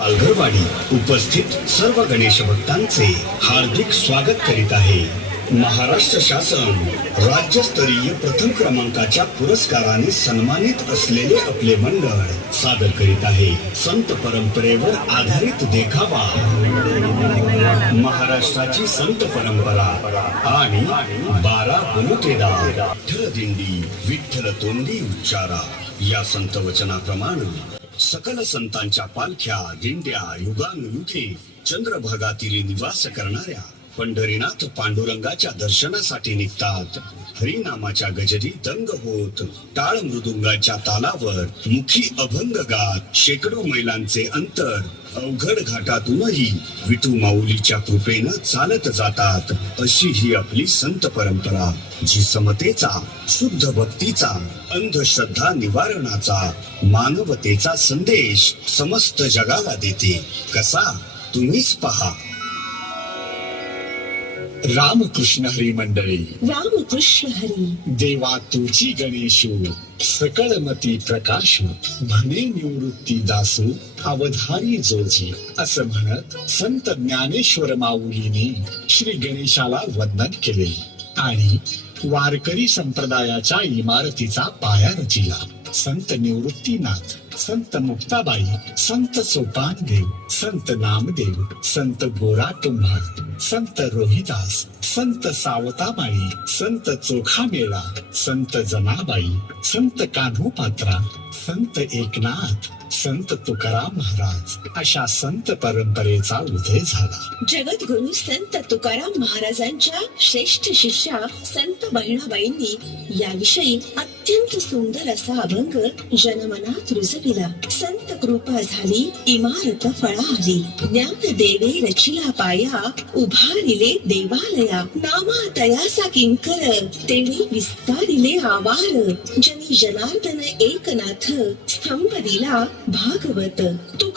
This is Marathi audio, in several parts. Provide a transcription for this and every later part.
पालघरवाडी उपस्थित सर्व गणेश भक्तांचे हार्दिक स्वागत करीत आहे. महाराष्ट्र शासन राज्यस्तरीय प्रथम क्रमांकाच्या पुरस्काराने सन्मानित असलेले आपले मंडळ सादर करीत आहे. संत परंपरेवर आधारित देखावा. महाराष्ट्राची संत परंपरा आणि बारा बनुतेदार विठ्ठल दिंडी विठ्ठल तोंडी उच्चारा या संत वचनाप्रमाणे सकल संतांच्या पालख्या दिंड्या युगानुयुगे चंद्रभागातील निवास करणाऱ्या पंढरीनाथ पांडुरंगाच्या दर्शनासाठी निघतात. हरिनामाच्या गजरी दंग होत. टाळ मृदुंगाच्या तालावर मुखी अभंग गात. शेकडो मैलांचे अंतर अवघड घाटातूनही विठू माऊलीच्या कृपेनं चालत जातात. अशी ही आपली संत परंपरा जी समतेचा शुद्ध भक्तीचा अंधश्रद्धा निवारणाचा मानवतेचा संदेश समस्त जगाला देते. कसा? तुम्हीच पहा. रामकृष्ण हरी मंडळी. रामकृष्ण हरी. देवा तुझी गणेशू सकळ मती प्रकाश म्हणे निवृत्ती दासू अवधारी जोजी असं म्हणत संत ज्ञानेश्वर माऊलीने श्री गणेशाला वंदन केले आणि वारकरी संप्रदायाच्या इमारतीचा पाया रचिला संत निवृत्तीनाथ संत मुक्ताबाई संत सोपानदेव संत नामदेव संत गोरा कुंभार संत रोहिदास संत सावताबाई संत चोखामेळा संत जनाबाई संत कान्हो पात्रा संत एकनाथ संत तुकाराम महाराज अशा संत परंपरेचा उदय झाला. जगद्गुरु संत तुकाराम महाराजांच्या श्रेष्ठ शिष्या संत बहिणाबाईंनी याविषयी अत्यंत सुंदर असा अभंग जनमनात रुजविला. संत कृपा झाली इमारत फळा आली ज्ञान देवे रचिला पाया उभारिले देवालया. नामा तयासा किंकर तेणे विस्तारिले आवार. जनी जनार्दन एकनाथ स्तंभ दिला भागवत. तुका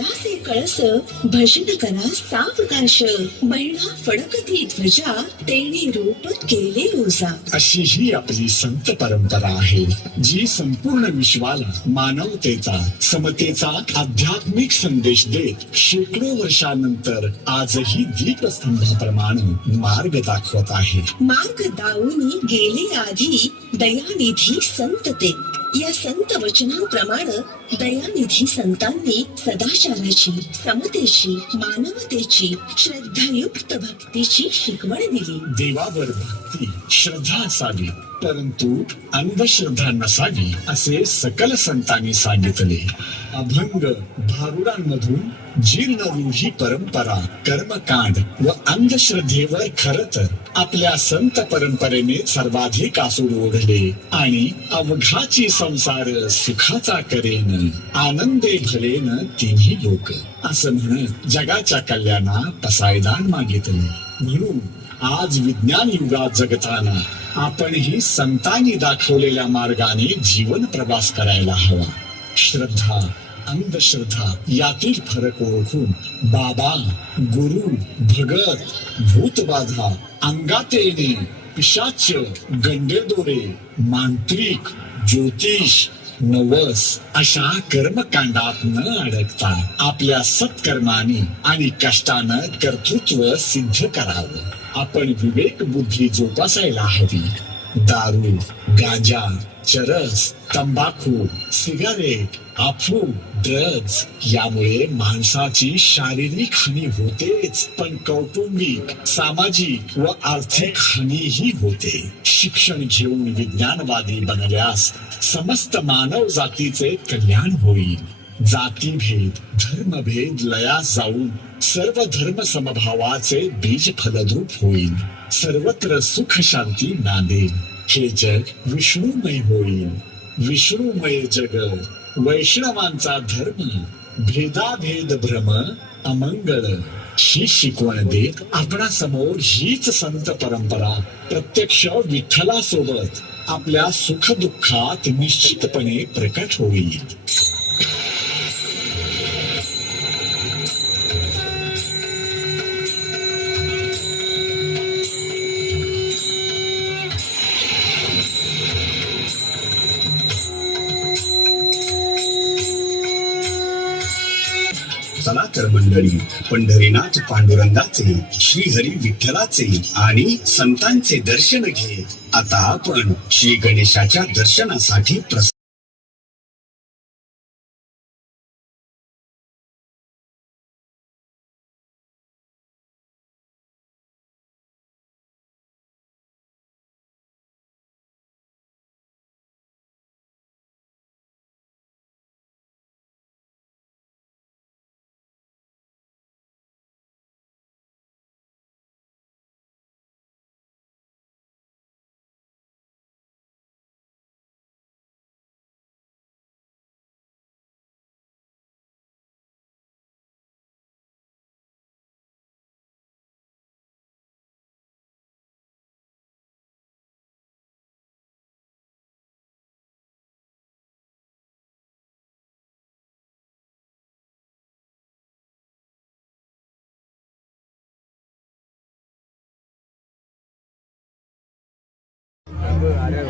झालासे कळस भजन करा सावकाश. बहिणा फडकती ध्वजा तेणे रूप केले ओझा. अशी ही आपली संत परंपरा आहे जी संपूर्ण विश्वाला मानवतेचा समतेचा आध्यात्मिक संदेश देत शेकडो वर्षानंतर आजही दीपस्तंभाप्रमाणे मार्ग दाखवत आहे. मार्ग दाऊनी गेले आधी दयानिधी संत ते. या संत वचनांप्रमाणे दयानिधी संतांनी सदाचाराची समतेची मानवतेची श्रद्धायुक्त भक्तीची शिकवण दिली. देवावर भक्ती श्रद्धा असावी परंतु अंधश्रद्धा नसावी असे सकल संतांनी सांगितले. अभंग भारुडांमधून जीर्ण रूढी परंपरा कर्मकांड व अंधश्रद्धेवर खर तर आपल्या संत परंपरेने सर्वाधिक आसूड ओढले आणि अवघाची संसार सुखाचा करेन आनंदे भलेन तिन्ही लोक. असं म्हणत जगाच्या कल्याणा पसायदान मागितले. म्हणून आज विज्ञान युगात जगताना आपणही संतांनी दाखवलेल्या मार्गाने जीवन प्रवास करायला हवा. श्रद्धा अंधश्रद्धा यातील फरक ओळखून बाबा गुरु भगत भूतबाधा अंगात येणे पिशाच गंडेदोरे मांत्रिक ज्योतिष नवस अशा कर्मकांडात न अडकता. आपल्या सत्कर्माने आणि कष्टानं कर्तृत्व सिद्ध करावं. आपण विवेक बुद्धी जोपासायला हवी. दारू गांजा चरस तंबाखू सिगारेट अफू ड्रग्ज यामुळे माणसाची शारीरिक हानी होतेच पण कौटुंबिक सामाजिक व आर्थिक हानीही होते. शिक्षण घेऊन विज्ञानवादी बनल्यास समस्त मानव जातीचे कल्याण होईल. जातीभेद धर्मभेद लयास जाऊन सर्व धर्म समभावाचे बीज फलद्रूप होईल. सर्वत्र सुख शांती नांदेल. हे जग विष्णुमय होईल. विष्णुमय जग वैष्णवांचा धर्म भेदाभेद भ्रम अमंगळ. ही शिकवण देत आपणा समोर हीच संत परंपरा प्रत्यक्ष विठ्ठलासोबत आपल्या सुख दुःखात निश्चितपणे प्रकट होईल. मित्र पंढरीनाथ पांडुरंगाचे श्रीहरी विठ्ठलाचे आणि संतांचे दर्शन घेत आता आपण श्री गणेशाच्या दर्शनासाठी प्रस अवधानी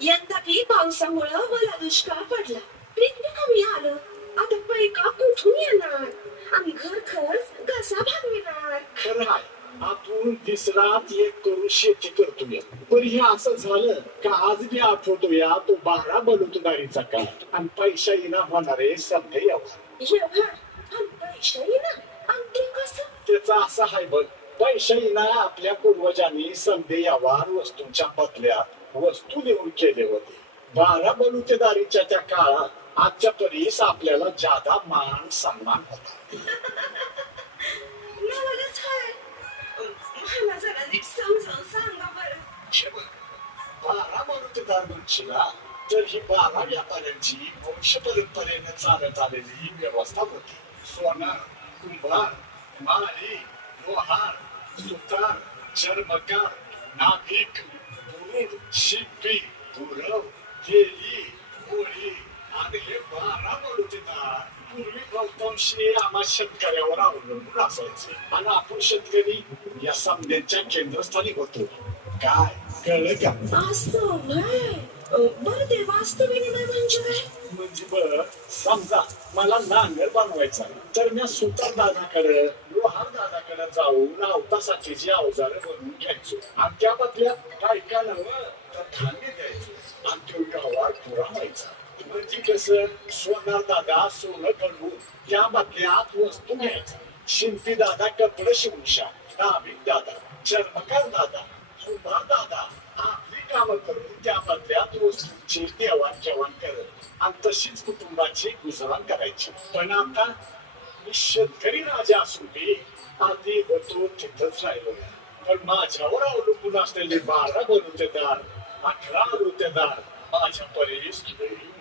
यंदा बी पावसामुळं मला दुष्काळ पडला. पीक कमी आलं आता पैका कुठून घर खर्च कसा भागविणार? खरं आहे आपण तिसराच एक करून शेती करतो पण हे असं झालं का आज मी आठवतो या तो बारा बनवतो गाडीचा काळ. आणि पैसा येणार होणारे सध्या यावं त्याचा असा आहे बघ पैसा आपल्या पूर्वजांनी संधी यावार वस्तूंच्या बदल्यात वस्तू देऊन केले होते. बारा बलुतेदारीच्या त्या काळात आजच्या परीस आपल्याला जादा मान सन्मान होता. म्हणशीला तर ही बारा व्यापाऱ्यांची वंश परंपरेने चालत आलेली व्यवस्था होती सोनार कुंभार माळी लोहार सुतार चर्मकार नाभिक बुरुड शिंपी गुरव केली होळी आणि हे बारा बलुतेदार पूर्वी बहुतांशी आम्हा शेतकऱ्यावर अवलंबून असायचे आणि आपण शेतकरी या समद्यांच्या केंद्रस्थानी होतो काय कळलं का असं व्हय. अं, बरं ते वास्तू विनिमय म्हणजे काय म्हणजे बर समजा मला नांगर बनवायचा तर मी सुतार दादाकडे लोहार दादाकडे जाऊन अवतासाठीची अवजारं बनवून घ्यायचो आणि त्या बदल्यात काय काय नवं तर धान्य द्यायचो आणि तो व्यवहार पुरा व्हायचा म्हणजे कसं सोनार दादा सोनं घडवून त्या बदल्यात वस्तू घ्यायचा शिंपी दादा कपडे शिवूशा नाभिक दादा चर्मकार दादा कुंभार दादा आपली कामं करून त्या बदल्यात वस्तूंची देवाणघेवाण करत आणि तशीच कुटुंबाची गुजराण करायची पण आता मी शेतकरी राजा असून मी आधी होतो तिथंच राहिलो पण माझ्यावर अवलंबून असलेले बारा बलुतेदार अठरा बलुतेदार माझ्या परीस लई पुढे गेलं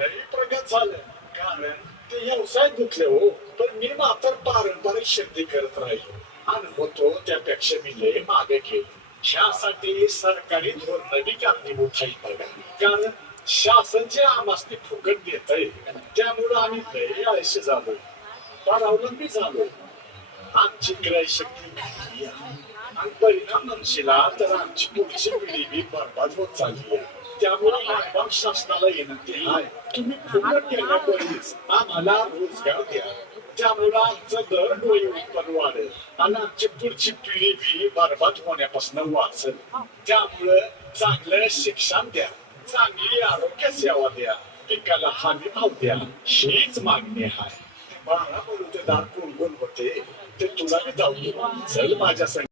लई प्रगत झालं कारण ते व्यवसाय गुंतले हो पण मी मात्र पारंपरिक शेती करत राहिलो आणि होतो त्यापेक्षा मी लय मागे गेलो ह्यासाठी सरकारी धोरण बी कारणीभूत आहे. बघा कारण शासन जे आम्हाला फुकट देत आहे त्यामुळं आम्ही लय आळशी झालो फार अवलंबी झालो आमची क्रयशक्ती घटली आणि परिणाम म्हणशीला तर आमची पुढची पिढी बी बरबाद होत चालली आहे. त्यामुळे मायबाप शासनाला विनंती आहे तुम्ही फुकट केल्यापरीच आम्हाला रोजगार द्या त्यामुळे आमचं दर डोळे उत्पन्न वाढेल आणि आमची पुढची पिढी बी बरबाद होण्यापासून वाचल त्यामुळं चांगलं शिक्षण द्या चांगली आरोग्य सेवा द्या पिकाला हमी भाव द्या हीच मागणी आहे बारा बलुतेदार कोण कोण होते ते तुला मी जाऊ चल माझ्या